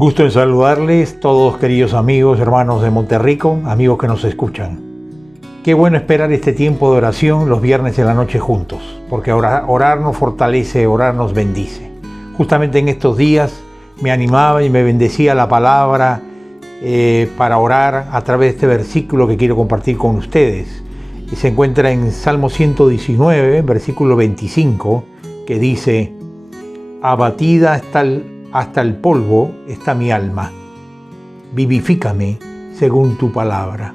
Gusto en saludarles, todos queridos amigos, hermanos de Monterrico, amigos que nos escuchan. Qué bueno esperar este tiempo de oración los viernes en la noche juntos, porque orar nos fortalece, orar nos bendice. Justamente en estos días me animaba y me bendecía la palabra para orar a través de este versículo que quiero compartir con ustedes. Y se encuentra en Salmo 119, versículo 25, que dice: abatida hasta el polvo está mi alma, vivifícame según tu palabra.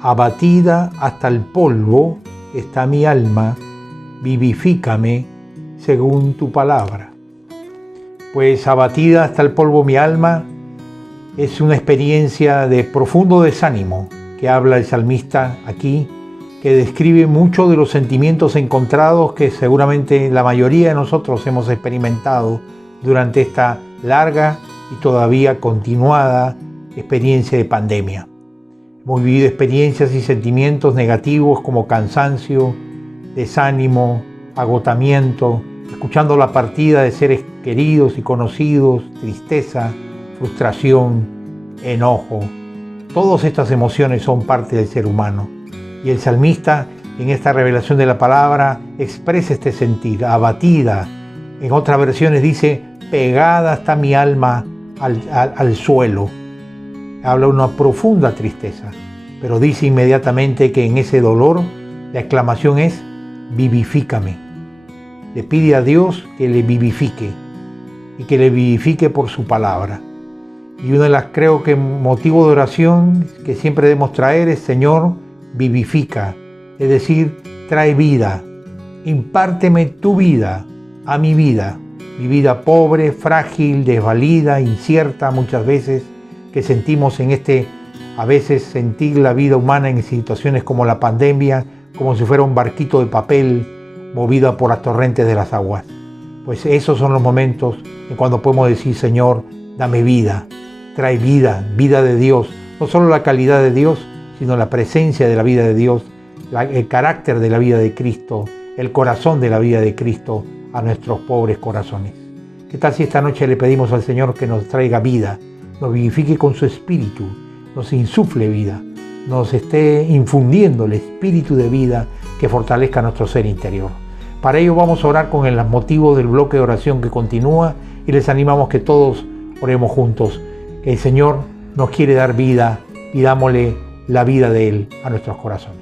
Abatida hasta el polvo está mi alma, vivifícame según tu palabra. Pues abatida hasta el polvo mi alma es una experiencia de profundo desánimo que habla el salmista aquí, que describe muchos de los sentimientos encontrados que seguramente la mayoría de nosotros hemos experimentado durante esta larga y todavía continuada experiencia de pandemia. Hemos vivido experiencias y sentimientos negativos como cansancio, desánimo, agotamiento, escuchando la partida de seres queridos y conocidos, tristeza, frustración, enojo. Todas estas emociones son parte del ser humano. Y el salmista, en esta revelación de la palabra, expresa este sentir, abatida. En otras versiones dice: pegada está mi alma al suelo. Habla de una profunda tristeza, pero dice inmediatamente que en ese dolor la exclamación es: vivifícame. Le pide a Dios que le vivifique y que le vivifique por su palabra. Y una de las, creo que motivo de oración que siempre debemos traer es: Señor, vivifica, es decir, trae vida, impárteme tu vida a mi vida pobre, frágil, desvalida, incierta muchas veces, que sentimos a veces sentir la vida humana en situaciones como la pandemia, como si fuera un barquito de papel movido por las torrentes de las aguas. Pues esos son los momentos en cuando podemos decir: Señor, dame vida, trae vida, vida de Dios, no solo la calidad de Dios, sino la presencia de la vida de Dios, el carácter de la vida de Cristo, el corazón de la vida de Cristo a nuestros pobres corazones. ¿Qué tal si esta noche le pedimos al Señor que nos traiga vida, nos vivifique con su espíritu, nos insufle vida, nos esté infundiendo el espíritu de vida que fortalezca nuestro ser interior? Para ello vamos a orar con el motivo del bloque de oración que continúa, y les animamos que todos oremos juntos, que el Señor nos quiere dar vida y dámosle la vida de Él a nuestros corazones.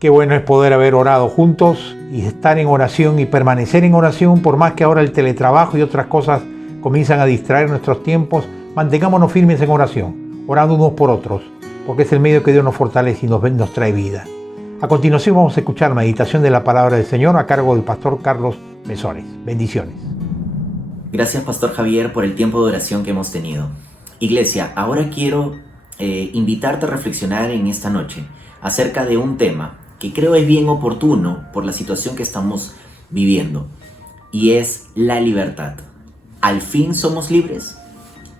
Qué bueno es poder haber orado juntos y estar en oración y permanecer en oración, por más que ahora el teletrabajo y otras cosas comienzan a distraer nuestros tiempos. Mantengámonos firmes en oración, orando unos por otros, porque es el medio que Dios nos fortalece y nos trae vida. A continuación vamos a escuchar meditación de la palabra del Señor a cargo del pastor Carlos Mesores. Bendiciones. Gracias, Pastor Javier, por el tiempo de oración que hemos tenido. Iglesia, ahora quiero invitarte a reflexionar en esta noche acerca de un tema que creo es bien oportuno por la situación que estamos viviendo, y es la libertad. ¿Al fin somos libres?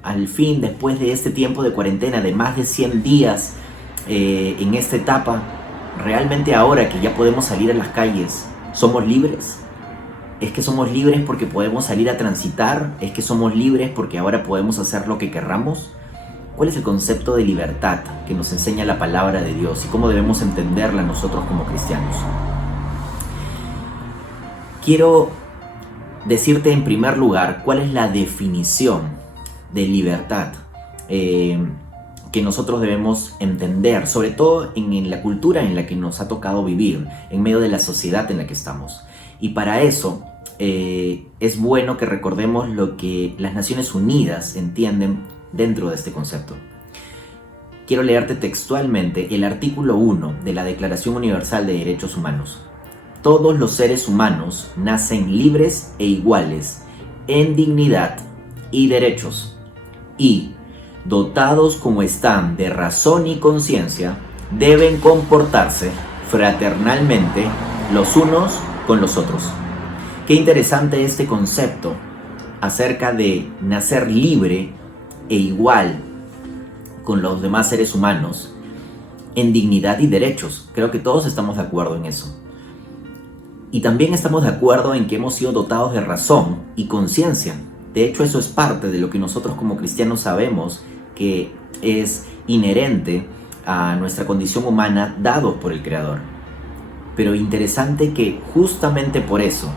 Al fin, después de este tiempo de cuarentena de más de 100 días en esta etapa, ¿realmente ahora que ya podemos salir a las calles, somos libres? ¿Es que somos libres porque podemos salir a transitar? ¿Es que somos libres porque ahora podemos hacer lo que querramos? ¿Cuál es el concepto de libertad que nos enseña la palabra de Dios y cómo debemos entenderla nosotros como cristianos? Quiero decirte en primer lugar cuál es la definición de libertad que nosotros debemos entender, sobre todo en la cultura en la que nos ha tocado vivir, en medio de la sociedad en la que estamos. Y para eso es bueno que recordemos lo que las Naciones Unidas entienden dentro de este concepto. Quiero leerte textualmente el artículo 1 de la Declaración Universal de Derechos Humanos. Todos los seres humanos nacen libres e iguales en dignidad y derechos, y, dotados como están de razón y conciencia, deben comportarse fraternalmente los unos con los otros. Qué interesante este concepto acerca de nacer libre e igual con los demás seres humanos en dignidad y derechos. Creo que todos estamos de acuerdo en eso. Y también estamos de acuerdo en que hemos sido dotados de razón y conciencia. De hecho, eso es parte de lo que nosotros como cristianos sabemos que es inherente a nuestra condición humana dados por el Creador. Pero interesante que justamente por eso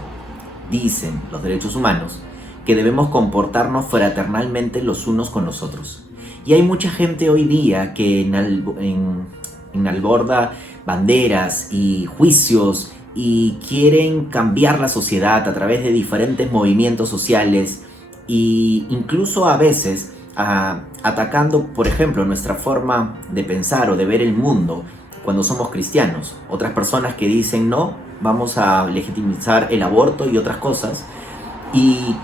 dicen los derechos humanos que debemos comportarnos fraternalmente los unos con los otros. Y hay mucha gente hoy día que enalborda banderas y juicios y quieren cambiar la sociedad a través de diferentes movimientos sociales, e incluso a veces atacando, por ejemplo, nuestra forma de pensar o de ver el mundo cuando somos cristianos. Otras personas que dicen no, vamos a legitimizar el aborto y otras cosas, y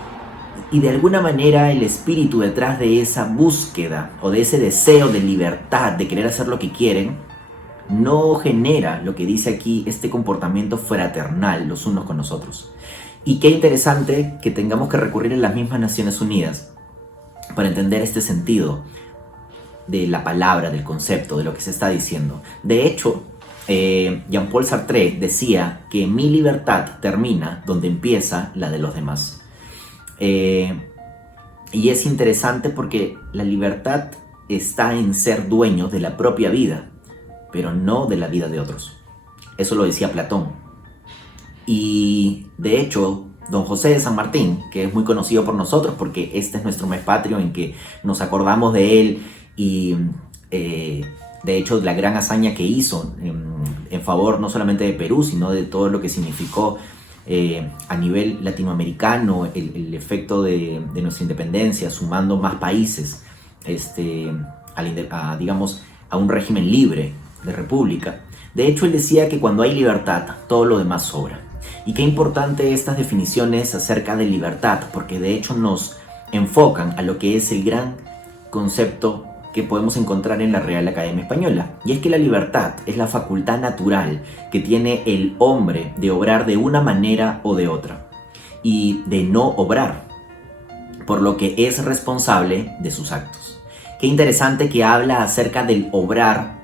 de alguna manera el espíritu detrás de esa búsqueda o de ese deseo de libertad, de querer hacer lo que quieren, no genera lo que dice aquí este comportamiento fraternal los unos con los otros. Y qué interesante que tengamos que recurrir a las mismas Naciones Unidas para entender este sentido de la palabra, del concepto, de lo que se está diciendo. De hecho, Jean-Paul Sartre decía que mi libertad termina donde empieza la de los demás. Y es interesante porque la libertad está en ser dueño de la propia vida, pero no de la vida de otros. Eso lo decía Platón. Y de hecho, Don José de San Martín, que es muy conocido por nosotros porque este es nuestro mes patrio en que nos acordamos de él, y de hecho la gran hazaña que hizo en favor no solamente de Perú, sino de todo lo que significó a nivel latinoamericano, el efecto de nuestra independencia, sumando más países digamos, a un régimen libre de república. De hecho, él decía que cuando hay libertad, todo lo demás sobra. Y qué importante estas definiciones acerca de libertad, porque de hecho nos enfocan a lo que es el gran concepto que podemos encontrar en la Real Academia Española. Y es que la libertad es la facultad natural que tiene el hombre de obrar de una manera o de otra, y de no obrar, por lo que es responsable de sus actos. Qué interesante que habla acerca del obrar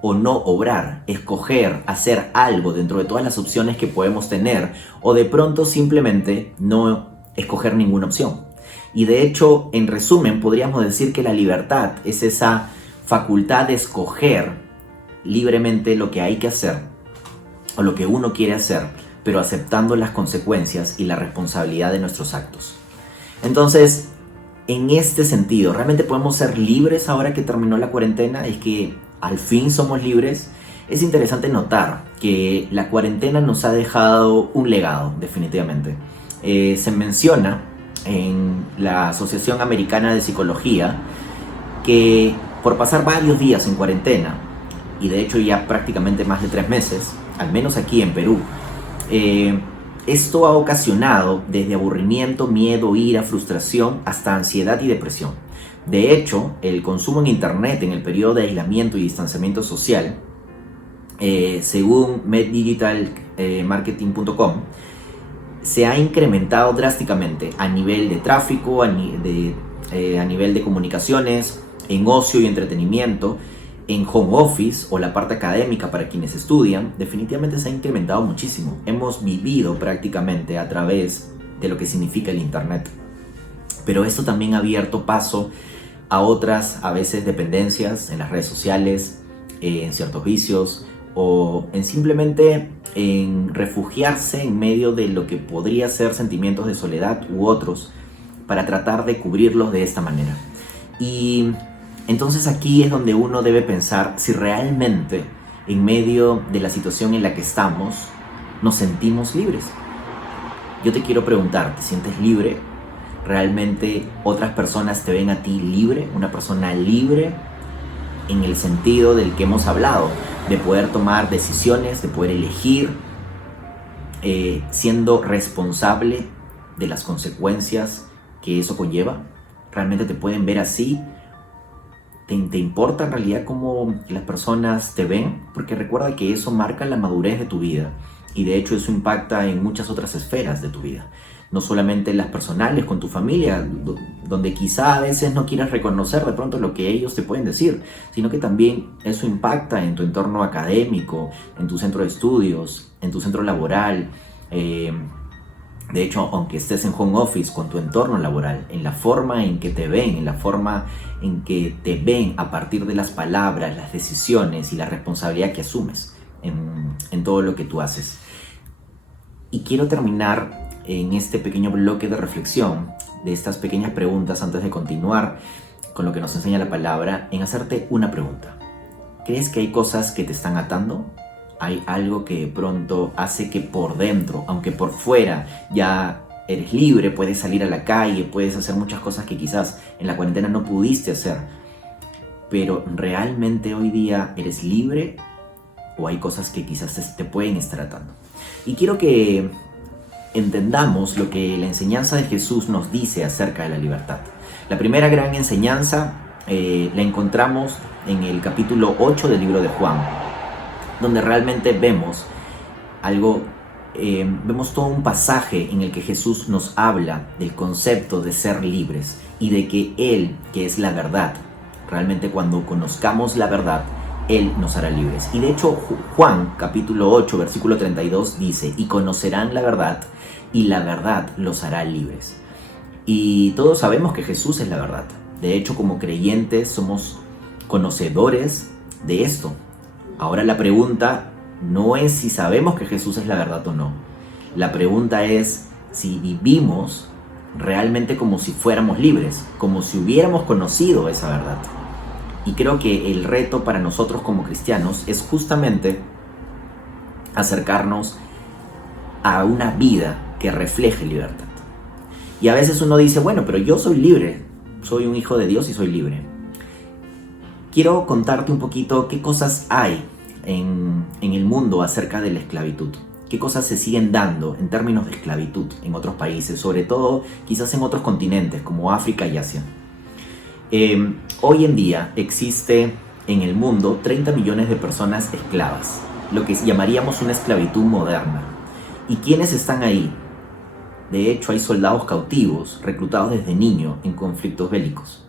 o no obrar, escoger hacer algo dentro de todas las opciones que podemos tener, o de pronto simplemente no escoger ninguna opción. Y de hecho, en resumen, podríamos decir que la libertad es esa facultad de escoger libremente lo que hay que hacer o lo que uno quiere hacer, pero aceptando las consecuencias y la responsabilidad de nuestros actos. Entonces, en este sentido, ¿realmente podemos ser libres ahora que terminó la cuarentena? ¿Es que al fin somos libres? Es interesante notar que la cuarentena nos ha dejado un legado, definitivamente. Se menciona en la Asociación Americana de Psicología que por pasar varios días en cuarentena, y de hecho ya prácticamente más de 3 meses, al menos aquí en Perú, esto ha ocasionado desde aburrimiento, miedo, ira, frustración, hasta ansiedad y depresión. De hecho, el consumo en internet en el periodo de aislamiento y distanciamiento social, según meddigitalmarketing.com, se ha incrementado drásticamente a nivel de tráfico, a nivel de comunicaciones, en ocio y entretenimiento, en home office o la parte académica para quienes estudian. Definitivamente se ha incrementado muchísimo. Hemos vivido prácticamente a través de lo que significa el internet. Pero esto también ha abierto paso a otras, a veces, dependencias en las redes sociales, en ciertos vicios, o en simplemente en refugiarse en medio de lo que podría ser sentimientos de soledad u otros, para tratar de cubrirlos de esta manera. Y entonces aquí es donde uno debe pensar si realmente en medio de la situación en la que estamos nos sentimos libres. Yo te quiero preguntar, ¿te sientes libre? ¿Realmente otras personas te ven a ti libre? ¿Una persona libre en el sentido del que hemos hablado? De poder tomar decisiones, de poder elegir, siendo responsable de las consecuencias que eso conlleva. ¿Realmente te pueden ver así? ¿Te importa en realidad cómo las personas te ven? Porque recuerda que eso marca la madurez de tu vida, y de hecho eso impacta en muchas otras esferas de tu vida. No solamente las personales, con tu familia, donde quizá a veces no quieras reconocer de pronto lo que ellos te pueden decir, sino que también eso impacta en tu entorno académico, en tu centro de estudios, en tu centro laboral. De hecho, aunque estés en home office, con tu entorno laboral, en la forma en que te ven, en la forma en que te ven a partir de las palabras, las decisiones y la responsabilidad que asumes en todo lo que tú haces. Y quiero terminar en este pequeño bloque de reflexión, de estas pequeñas preguntas antes de continuar con lo que nos enseña la palabra, en hacerte una pregunta. ¿Crees que hay cosas que te están atando? ¿Hay algo que de pronto hace que por dentro, aunque por fuera ya eres libre, puedes salir a la calle, puedes hacer muchas cosas que quizás en la cuarentena no pudiste hacer, pero realmente hoy día eres libre, o hay cosas que quizás te pueden estar atando? Y quiero que entendamos lo que la enseñanza de Jesús nos dice acerca de la libertad. La primera gran enseñanza la encontramos en el capítulo 8 del libro de Juan, donde realmente vemos algo, vemos todo un pasaje en el que Jesús nos habla del concepto de ser libres y de que Él, que es la verdad, realmente cuando conozcamos la verdad, Él nos hará libres. Y de hecho Juan capítulo 8 versículo 32 dice: y conocerán la verdad, y la verdad los hará libres. Y todos sabemos que Jesús es la verdad. De hecho, como creyentes somos conocedores de esto. Ahora la pregunta no es si sabemos que Jesús es la verdad o no. La pregunta es si vivimos realmente como si fuéramos libres, como si hubiéramos conocido esa verdad. Y creo que el reto para nosotros como cristianos es justamente acercarnos a una vida que refleje libertad. Y a veces uno dice, bueno, pero yo soy libre, soy un hijo de Dios y soy libre. Quiero contarte un poquito qué cosas hay en el mundo acerca de la esclavitud. Qué cosas se siguen dando en términos de esclavitud en otros países, sobre todo quizás en otros continentes como África y Asia. Hoy en día existe en el mundo 30 millones de personas esclavas, lo que llamaríamos una esclavitud moderna. ¿Y quiénes están ahí? De hecho, hay soldados cautivos reclutados desde niño en conflictos bélicos.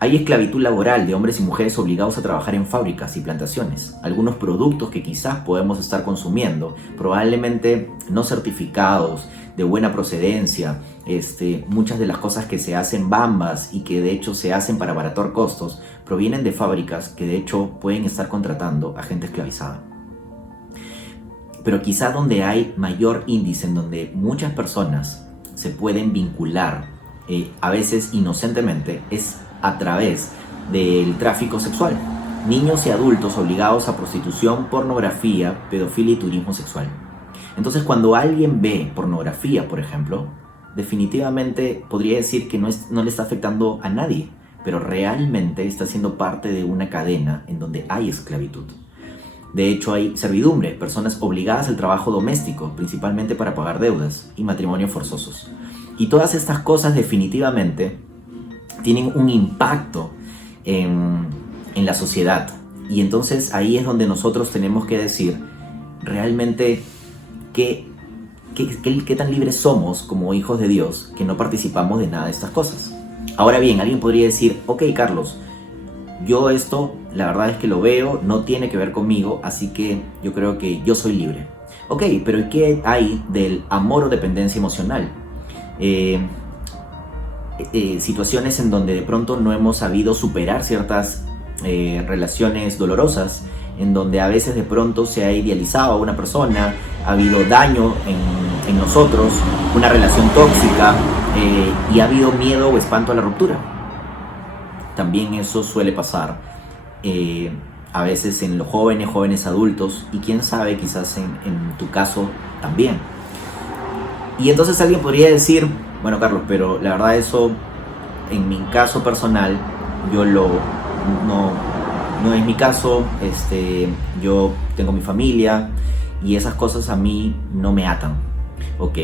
Hay esclavitud laboral de hombres y mujeres obligados a trabajar en fábricas y plantaciones. Algunos productos que quizás podemos estar consumiendo, probablemente no certificados, de buena procedencia, muchas de las cosas que se hacen bambas y que de hecho se hacen para abaratar costos, provienen de fábricas que de hecho pueden estar contratando a gente esclavizada. Pero quizá donde hay mayor índice, en donde muchas personas se pueden vincular, a veces inocentemente, es a través del tráfico sexual. niños y adultos obligados a prostitución, pornografía, pedofilia y turismo sexual. Entonces, cuando alguien ve pornografía, por ejemplo, definitivamente podría decir que no le está afectando a nadie, pero realmente está siendo parte de una cadena en donde hay esclavitud. De hecho, hay servidumbre, personas obligadas al trabajo doméstico, principalmente para pagar deudas, y matrimonios forzosos. Y todas estas cosas definitivamente tienen un impacto en la sociedad. Y entonces ahí es donde nosotros tenemos que decir realmente qué tan libres somos como hijos de Dios que no participamos de nada de estas cosas. Ahora bien, alguien podría decir, ok, Carlos, yo esto, la verdad es que lo veo, no tiene que ver conmigo, así que yo creo que yo soy libre. Ok, pero ¿qué hay del amor o dependencia emocional? Situaciones en donde de pronto no hemos sabido superar ciertas relaciones dolorosas, en donde a veces de pronto se ha idealizado a una persona, ha habido daño en nosotros, una relación tóxica, y ha habido miedo o espanto a la ruptura. También eso suele pasar a veces en los jóvenes adultos, y quién sabe, quizás en tu caso también. Y entonces alguien podría decir, bueno, Carlos, pero la verdad eso, en mi caso personal, no es mi caso, yo tengo mi familia y esas cosas a mí no me atan, ¿ok?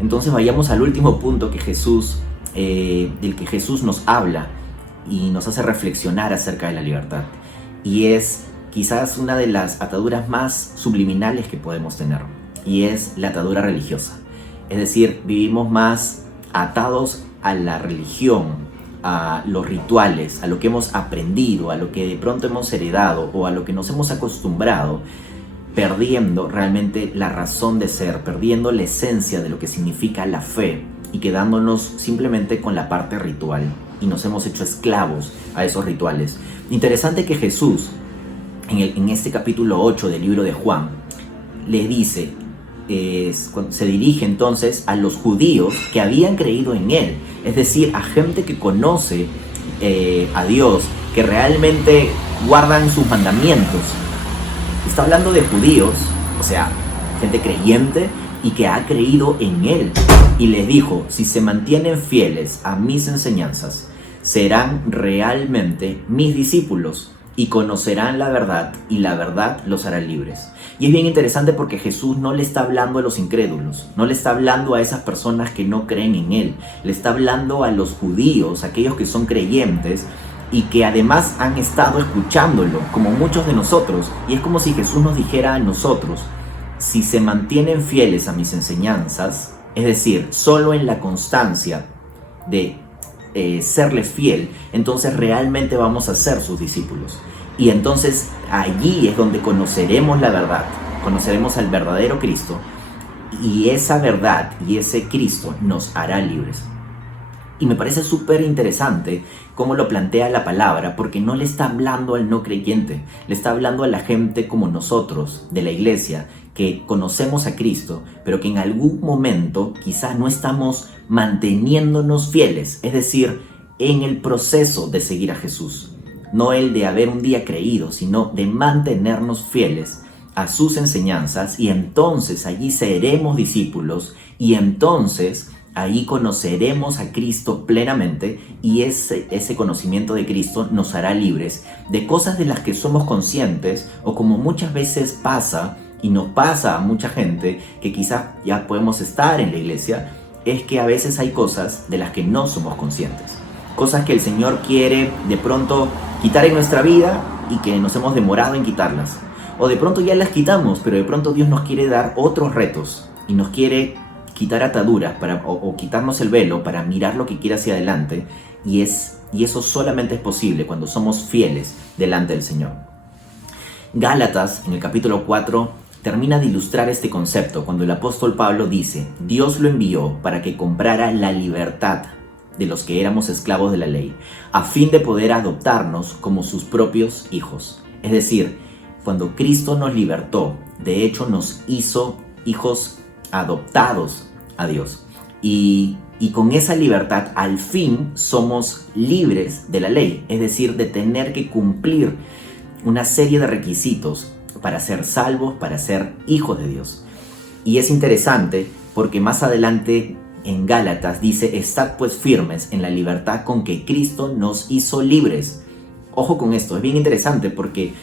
Entonces vayamos al último punto del que Jesús nos habla y nos hace reflexionar acerca de la libertad. Y es quizás una de las ataduras más subliminales que podemos tener, y es la atadura religiosa. Es decir, vivimos más atados a la religión, a los rituales, a lo que hemos aprendido, a lo que de pronto hemos heredado o a lo que nos hemos acostumbrado, perdiendo realmente la razón de ser, perdiendo la esencia de lo que significa la fe y quedándonos simplemente con la parte ritual, y nos hemos hecho esclavos a esos rituales. Interesante que Jesús en este capítulo 8 del libro de Juan le dice, se dirige entonces a los judíos que habían creído en él, es decir, a gente que conoce a Dios, que realmente guardan sus mandamientos. Está hablando de judíos, o sea, gente creyente y que ha creído en él. Y les dijo, si se mantienen fieles a mis enseñanzas, serán realmente mis discípulos y conocerán la verdad, y la verdad los hará libres. Y es bien interesante porque Jesús no le está hablando a los incrédulos, no le está hablando a esas personas que no creen en él, le está hablando a los judíos, aquellos que son creyentes y que además han estado escuchándolo, como muchos de nosotros. Y es como si Jesús nos dijera a nosotros, si se mantienen fieles a mis enseñanzas, es decir, solo en la constancia de serle fiel, entonces realmente vamos a ser sus discípulos. Y entonces allí es donde conoceremos la verdad, conoceremos al verdadero Cristo, y esa verdad y ese Cristo nos hará libres. Y me parece súper interesante cómo lo plantea la palabra, porque no le está hablando al no creyente, le está hablando a la gente como nosotros, de la iglesia, que conocemos a Cristo, pero que en algún momento quizás no estamos manteniéndonos fieles, es decir, en el proceso de seguir a Jesús. No el de haber un día creído, sino de mantenernos fieles a sus enseñanzas, y entonces allí seremos discípulos, y entonces ahí conoceremos a Cristo plenamente, y ese conocimiento de Cristo nos hará libres de cosas de las que somos conscientes, o como muchas veces pasa, y nos pasa a mucha gente que quizás ya podemos estar en la iglesia, es que a veces hay cosas de las que no somos conscientes. Cosas que el Señor quiere de pronto quitar en nuestra vida y que nos hemos demorado en quitarlas. O de pronto ya las quitamos, pero de pronto Dios nos quiere dar otros retos y nos quiere quitar ataduras o quitarnos el velo para mirar lo que quiere hacia adelante, y eso solamente es posible cuando somos fieles delante del Señor. Gálatas, en el capítulo 4, termina de ilustrar este concepto cuando el apóstol Pablo dice: Dios lo envió para que comprara la libertad de los que éramos esclavos de la ley, a fin de poder adoptarnos como sus propios hijos. Es decir, cuando Cristo nos libertó, de hecho nos hizo hijos adoptados a Dios. Y con esa libertad al fin somos libres de la ley, es decir, de tener que cumplir una serie de requisitos para ser salvos, para ser hijos de Dios. Y es interesante porque más adelante en Gálatas dice: estad pues firmes en la libertad con que Cristo nos hizo libres. Ojo con esto, es bien interesante porque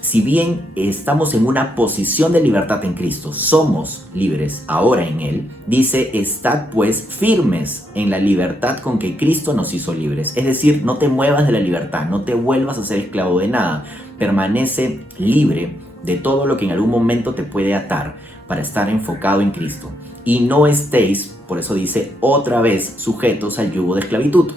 si bien estamos en una posición de libertad en Cristo, somos libres ahora en Él, dice: estad pues firmes en la libertad con que Cristo nos hizo libres. Es decir, no te muevas de la libertad, no te vuelvas a ser esclavo de nada, permanece libre de todo lo que en algún momento te puede atar para estar enfocado en Cristo. Y no estéis, por eso dice, otra vez sujetos al yugo de esclavitud.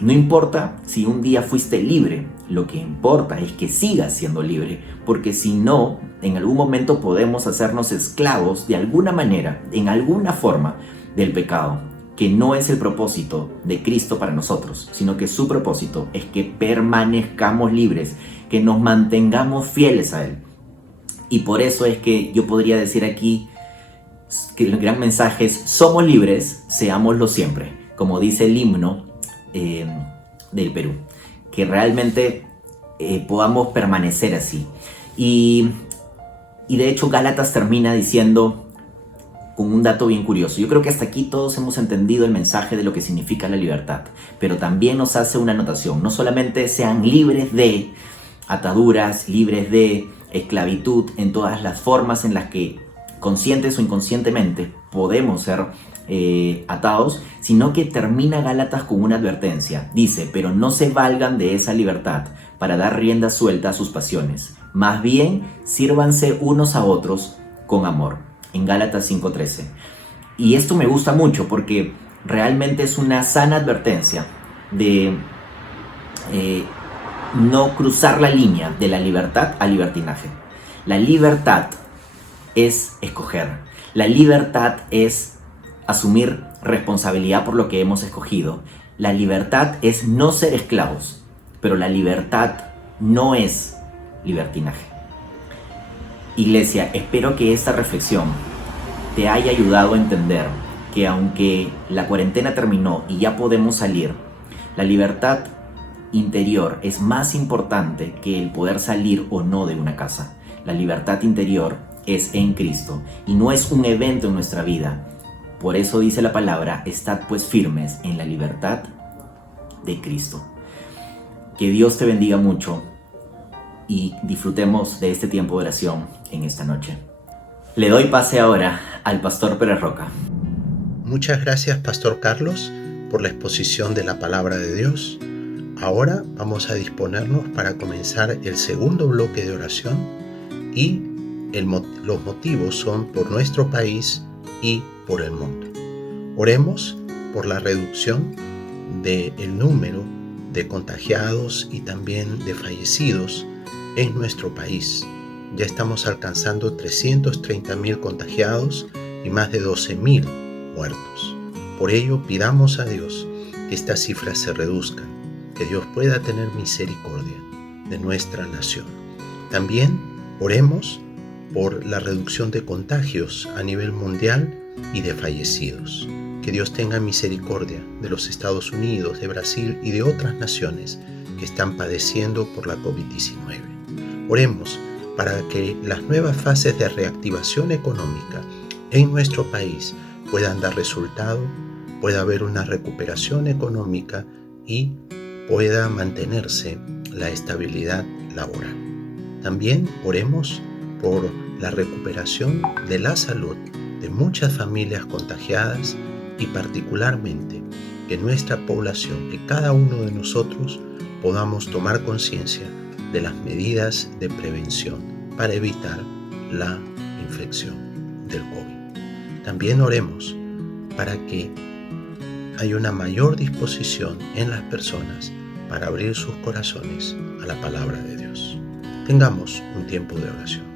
No importa si un día fuiste libre, lo que importa es que sigas siendo libre, porque si no, en algún momento podemos hacernos esclavos de alguna manera, en alguna forma, del pecado, que no es el propósito de Cristo para nosotros, sino que su propósito es que permanezcamos libres, que nos mantengamos fieles a Él. Y por eso es que yo podría decir aquí que el gran mensaje es: somos libres, seámoslo siempre, como dice el himno del Perú, que realmente podamos permanecer así. Y de hecho Gálatas termina diciendo con un dato bien curioso. Yo creo que hasta aquí todos hemos entendido el mensaje de lo que significa la libertad, pero también nos hace una anotación: no solamente sean libres de ataduras, libres de esclavitud en todas las formas en las que conscientes o inconscientemente podemos ser atados, sino que termina Gálatas con una advertencia. Dice: pero no se valgan de esa libertad para dar rienda suelta a sus pasiones, más bien sírvanse unos a otros con amor, en Gálatas 5:13. Y esto me gusta mucho porque realmente es una sana advertencia de no cruzar la línea de la libertad al libertinaje. La libertad es escoger. La libertad es asumir responsabilidad por lo que hemos escogido. La libertad es no ser esclavos, pero la libertad no es libertinaje. Iglesia, espero que esta reflexión te haya ayudado a entender que aunque la cuarentena terminó y ya podemos salir, la libertad interior es más importante que el poder salir o no de una casa. La libertad interior es en Cristo y no es un evento en nuestra vida. Por eso dice la palabra: estad pues firmes en la libertad de Cristo. Que Dios te bendiga mucho y disfrutemos de este tiempo de oración en esta noche. Le doy pase ahora al pastor Pérez Roca. Muchas gracias, Pastor Carlos, por la exposición de la palabra de Dios. Ahora vamos a disponernos para comenzar el segundo bloque de oración y los motivos son por nuestro país y por el mundo. Oremos por la reducción del número de contagiados y también de fallecidos en nuestro país. Ya estamos alcanzando 330,000 contagiados y más de 12,000 muertos. Por ello, pidamos a Dios que estas cifras se reduzcan, que Dios pueda tener misericordia de nuestra nación. También oremos por la reducción de contagios a nivel mundial y de fallecidos. Que Dios tenga misericordia de los Estados Unidos, de Brasil y de otras naciones que están padeciendo por la COVID-19. Oremos para que las nuevas fases de reactivación económica en nuestro país puedan dar resultado, pueda haber una recuperación económica y pueda mantenerse la estabilidad laboral. También oremos por la recuperación de la salud de muchas familias contagiadas y particularmente que nuestra población, que cada uno de nosotros podamos tomar conciencia de las medidas de prevención para evitar la infección del COVID. También oremos para que haya una mayor disposición en las personas para abrir sus corazones a la palabra de Dios. Tengamos un tiempo de oración.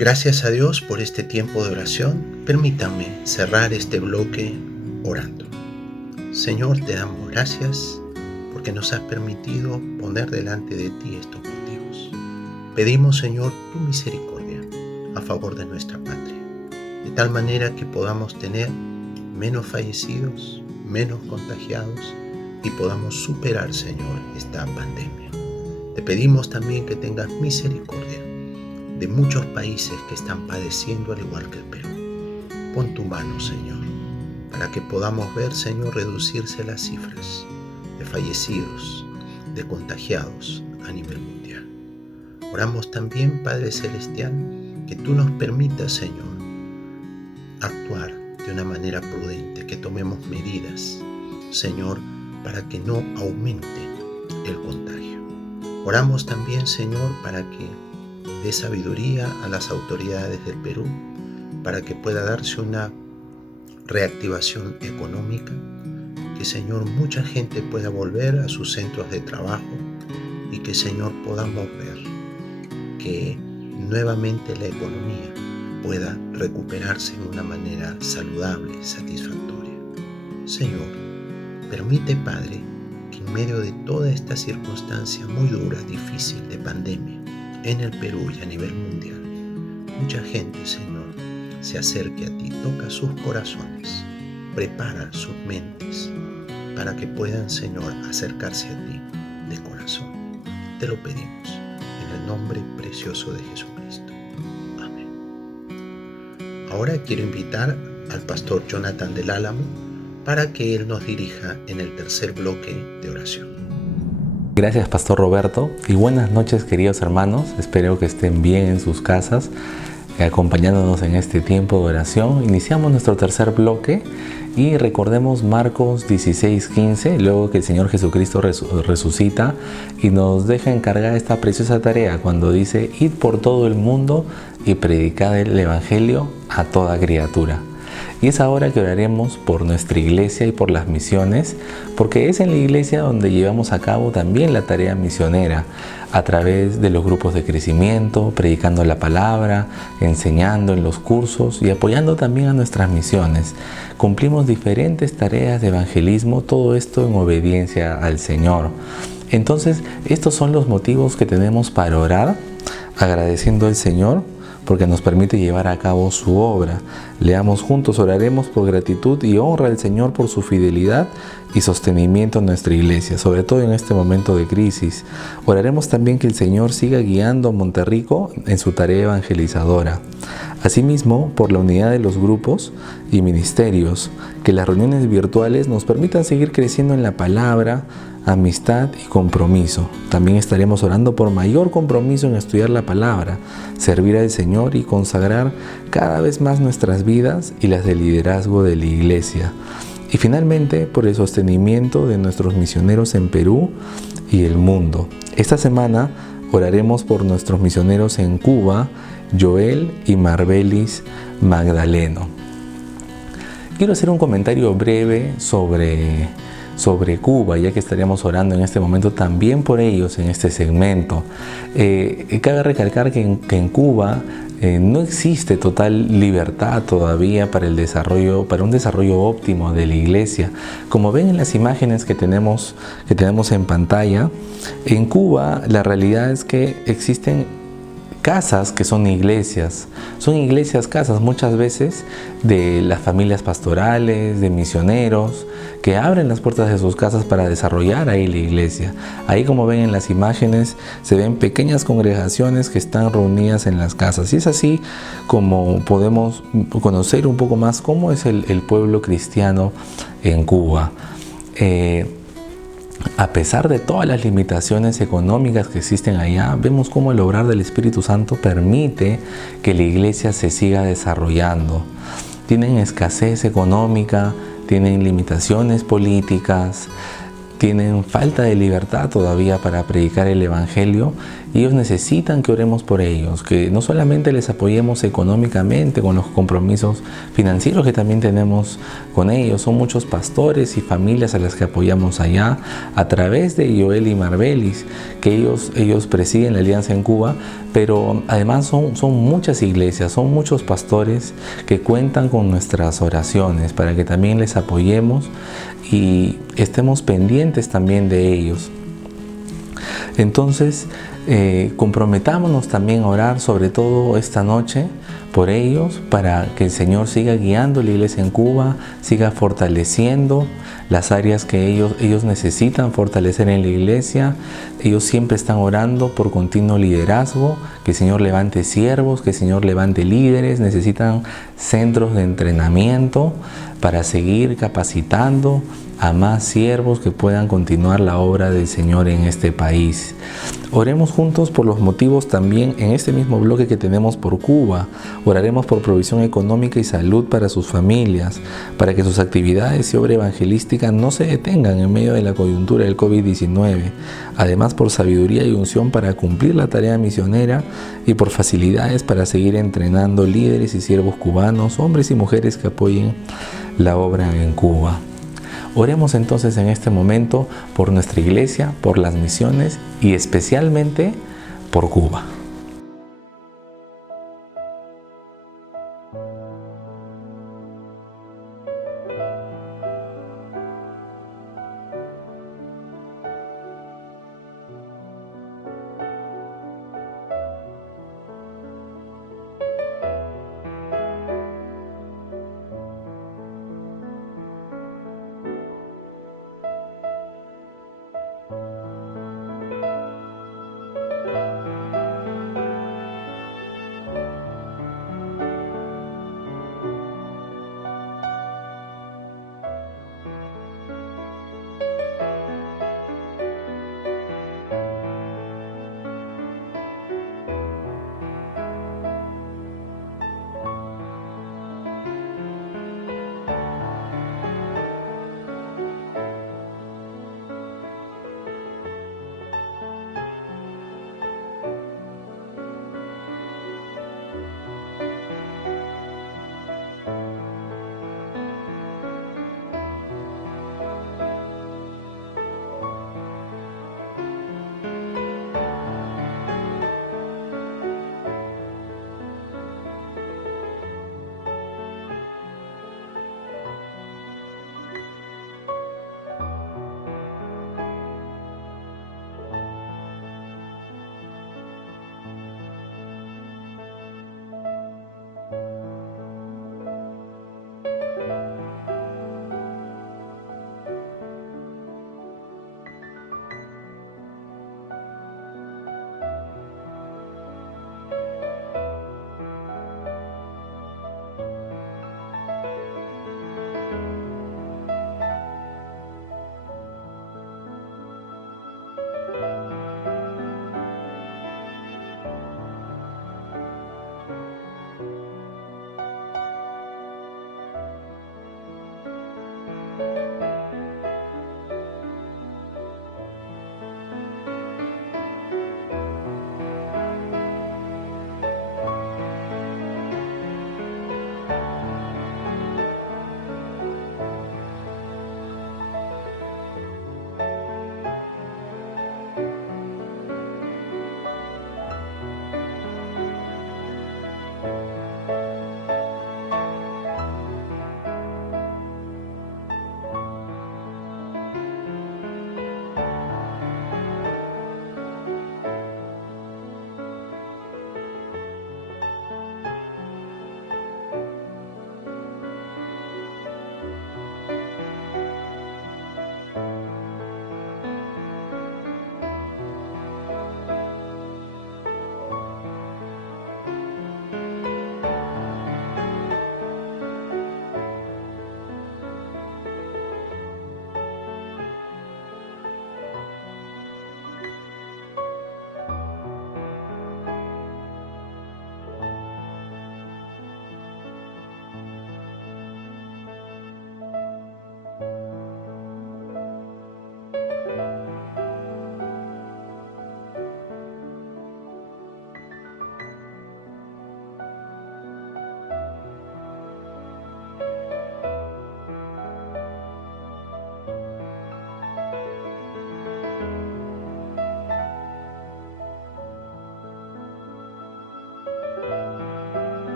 Gracias a Dios por este tiempo de oración. Permítame cerrar este bloque orando. Señor, te damos gracias porque nos has permitido poner delante de ti estos motivos. Pedimos, Señor, tu misericordia a favor de nuestra patria, de tal manera que podamos tener menos fallecidos, menos contagiados y podamos superar, Señor, esta pandemia. Te pedimos también que tengas misericordia de muchos países que están padeciendo al igual que el Perú. Pon tu mano, Señor, para que podamos ver, Señor, reducirse las cifras de fallecidos, de contagiados a nivel mundial. Oramos también, Padre Celestial, que tú nos permitas, Señor, actuar de una manera prudente, que tomemos medidas, Señor, para que no aumente el contagio. Oramos también, Señor, para que dé sabiduría a las autoridades del Perú, para que pueda darse una reactivación económica, que, Señor, mucha gente pueda volver a sus centros de trabajo y que, Señor, podamos ver que nuevamente la economía pueda recuperarse de una manera saludable, satisfactoria. Señor, permite, Padre, que en medio de toda esta circunstancia muy dura, difícil de pandemia en el Perú y a nivel mundial, mucha gente, Señor, se acerque a ti, toca sus corazones, prepara sus mentes para que puedan, Señor, acercarse a ti de corazón. Te lo pedimos en el nombre precioso de Jesucristo. Amén. Ahora quiero invitar al pastor Jonathan del Álamo para que él nos dirija en el tercer bloque de oración. Gracias, Pastor Roberto, y buenas noches, queridos hermanos. Espero que estén bien en sus casas, acompañándonos en este tiempo de oración. Iniciamos nuestro tercer bloque y recordemos Marcos 16:15, luego que el Señor Jesucristo resucita y nos deja encargar esta preciosa tarea cuando dice: id por todo el mundo y predicad el Evangelio a toda criatura. Y es ahora que oraremos por nuestra iglesia y por las misiones, porque es en la iglesia donde llevamos a cabo también la tarea misionera, a través de los grupos de crecimiento, predicando la palabra, enseñando en los cursos y apoyando también a nuestras misiones. Cumplimos diferentes tareas de evangelismo, todo esto en obediencia al Señor. Entonces, estos son los motivos que tenemos para orar, agradeciendo al Señor porque nos permite llevar a cabo su obra. Leamos juntos, oraremos por gratitud y honra al Señor por su fidelidad y sostenimiento en nuestra iglesia, sobre todo en este momento de crisis. Oraremos también que el Señor siga guiando a Monterrico en su tarea evangelizadora. Asimismo, por la unidad de los grupos y ministerios, que las reuniones virtuales nos permitan seguir creciendo en la palabra, amistad y compromiso. También estaremos orando por mayor compromiso en estudiar la palabra, servir al Señor y consagrar cada vez más nuestras vidas y las del liderazgo de la iglesia. Y finalmente, por el sostenimiento de nuestros misioneros en Perú y el mundo. Esta semana oraremos por nuestros misioneros en Cuba, Joel y Marbelis Magdaleno. Quiero hacer un comentario breve sobre Cuba, ya que estaríamos orando en este momento también por ellos en este segmento. Cabe recalcar que en Cuba no existe total libertad todavía para un desarrollo óptimo de la iglesia. Como ven en las imágenes que tenemos en pantalla, en Cuba la realidad es que existen casas que son iglesias casas muchas veces de las familias pastorales, de misioneros, que abren las puertas de sus casas para desarrollar ahí la iglesia. Ahí, como ven en las imágenes, se ven pequeñas congregaciones que están reunidas en las casas. Y es así como podemos conocer un poco más cómo es el pueblo cristiano en Cuba. A pesar de todas las limitaciones económicas que existen allá, vemos cómo el obrar del Espíritu Santo permite que la iglesia se siga desarrollando. Tienen escasez económica, tienen limitaciones políticas, tienen falta de libertad todavía para predicar el Evangelio y ellos necesitan que oremos por ellos, que no solamente les apoyemos económicamente con los compromisos financieros que también tenemos con ellos. Son muchos pastores y familias a las que apoyamos allá a través de Joel y Marbelis, que ellos presiden la alianza en Cuba, pero además son muchas iglesias, son muchos pastores que cuentan con nuestras oraciones para que también les apoyemos y estemos pendientes también de ellos. Entonces, comprometámonos también a orar, sobre todo esta noche, por ellos, para que el Señor siga guiando la iglesia en Cuba, siga fortaleciendo las áreas que ellos necesitan fortalecer en la iglesia. Ellos siempre están orando por continuo liderazgo, que el Señor levante siervos, que el Señor levante líderes. Necesitan centros de entrenamiento para seguir capacitando a más siervos que puedan continuar la obra del Señor en este país. Oremos juntos por los motivos también en este mismo bloque que tenemos por Cuba. Oraremos por provisión económica y salud para sus familias, para que sus actividades y obra evangelística no se detengan en medio de la coyuntura del COVID-19. Además, por sabiduría y unción para cumplir la tarea misionera y por facilidades para seguir entrenando líderes y siervos cubanos, hombres y mujeres que apoyen la obra en Cuba. Oremos entonces en este momento por nuestra iglesia, por las misiones y especialmente por Cuba.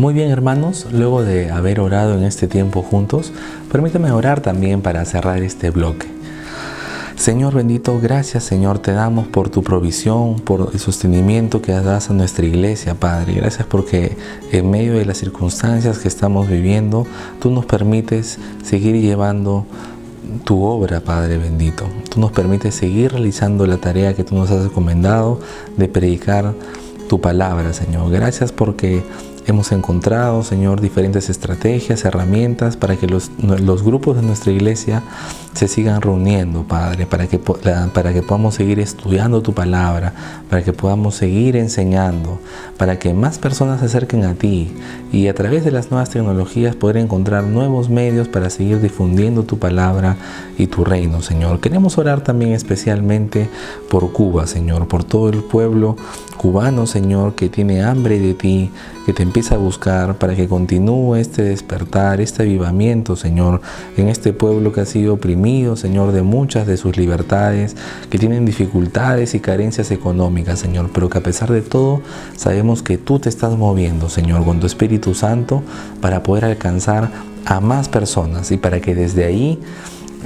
Muy bien, hermanos, luego de haber orado en este tiempo juntos, permítame orar también para cerrar este bloque. Señor bendito, gracias Señor, te damos por tu provisión, por el sostenimiento que das a nuestra iglesia, Padre. Gracias porque en medio de las circunstancias que estamos viviendo, tú nos permites seguir llevando tu obra, Padre bendito. Tú nos permites seguir realizando la tarea que tú nos has encomendado de predicar tu palabra, Señor. Gracias porque hemos encontrado, Señor, diferentes estrategias, herramientas para que los grupos de nuestra iglesia se sigan reuniendo, Padre, para que podamos seguir estudiando tu palabra, para que podamos seguir enseñando, para que más personas se acerquen a ti y a través de las nuevas tecnologías poder encontrar nuevos medios para seguir difundiendo tu palabra y tu reino, Señor. Queremos orar también especialmente por Cuba, Señor, por todo el pueblo cubano, Señor, que tiene hambre de ti, que te empieza a buscar para que continúe este despertar, este avivamiento, Señor, en este pueblo que ha sido oprimido, Señor, de muchas de sus libertades, que tienen dificultades y carencias económicas, Señor, pero que a pesar de todo sabemos que tú te estás moviendo, Señor, con tu Espíritu Santo para poder alcanzar a más personas y para que desde ahí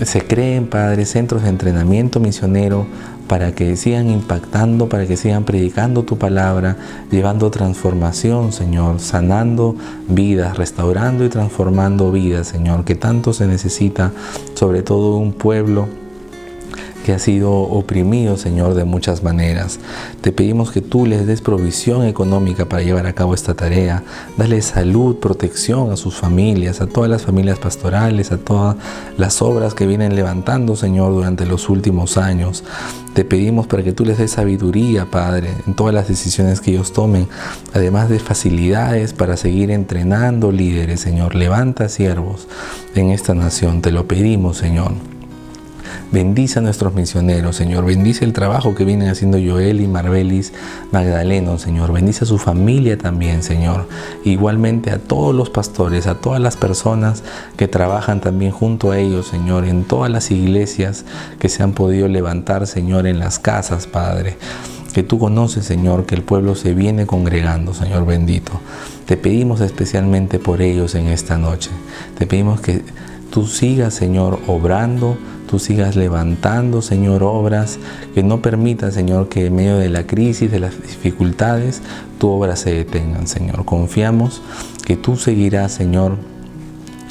se creen, Padre, centros de entrenamiento misionero para que sigan impactando, para que sigan predicando tu palabra, llevando transformación, Señor, sanando vidas, restaurando y transformando vidas, Señor, que tanto se necesita, sobre todo un pueblo que ha sido oprimido, Señor, de muchas maneras. Te pedimos que tú les des provisión económica para llevar a cabo esta tarea. Dale salud, protección a sus familias, a todas las familias pastorales, a todas las obras que vienen levantando, Señor, durante los últimos años. Te pedimos para que tú les des sabiduría, Padre, en todas las decisiones que ellos tomen, además de facilidades para seguir entrenando líderes, Señor. Levanta siervos en esta nación, te lo pedimos, Señor. Bendice a nuestros misioneros, Señor. Bendice el trabajo que vienen haciendo Joel y Marbelis Magdaleno, Señor. Bendice a su familia también, Señor. Igualmente a todos los pastores, a todas las personas que trabajan también junto a ellos, Señor, en todas las iglesias que se han podido levantar, Señor, en las casas, Padre. Que tú conoces, Señor, que el pueblo se viene congregando, Señor bendito. Te pedimos especialmente por ellos en esta noche. Te pedimos que tú sigas, Señor, obrando, tú sigas levantando, Señor, obras, que no permitan, Señor, que en medio de la crisis, de las dificultades, tu obra se detengan, Señor. Confiamos que tú seguirás, Señor,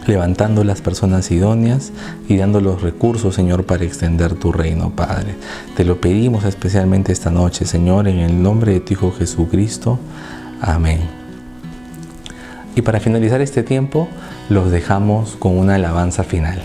levantando las personas idóneas y dando los recursos, Señor, para extender tu reino, Padre. Te lo pedimos especialmente esta noche, Señor, en el nombre de tu Hijo Jesucristo. Amén. Y para finalizar este tiempo, los dejamos con una alabanza final.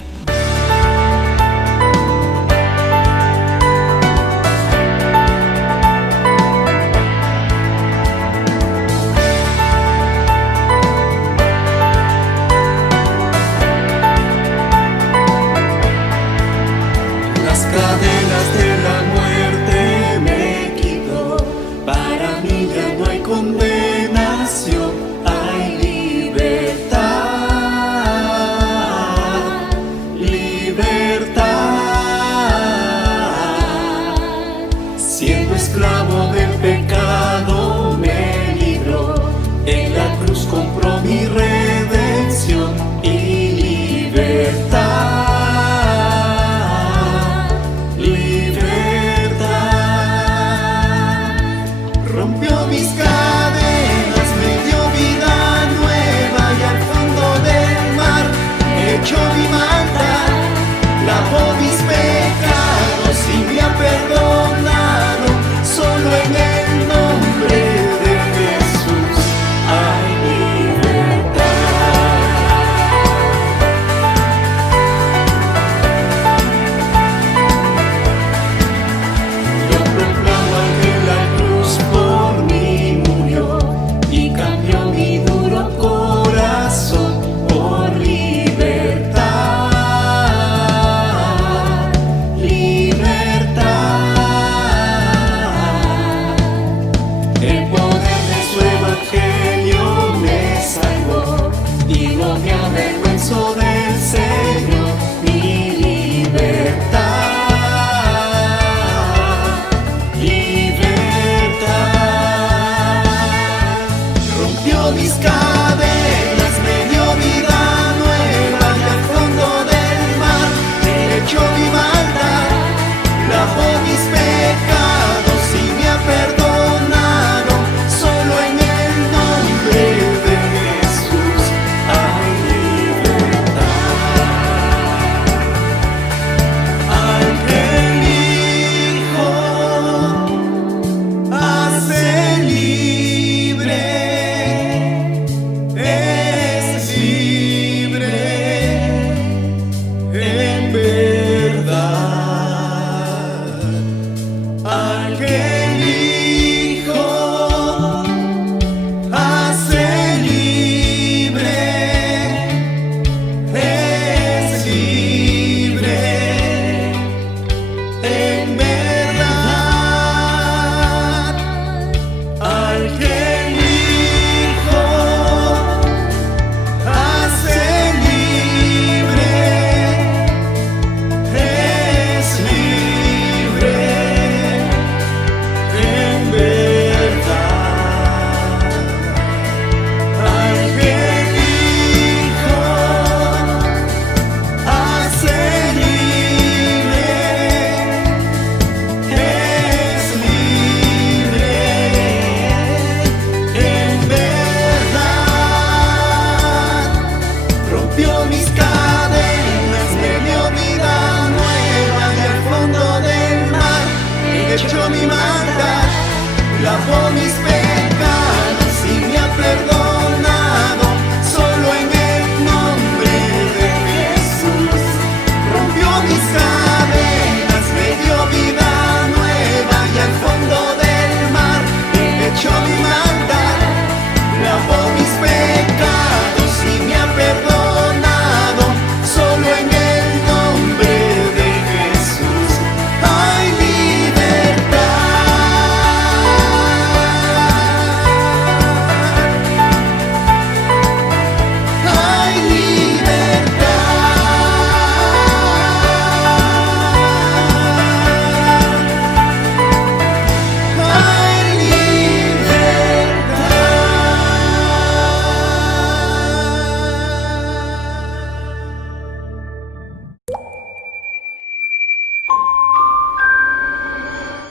Yo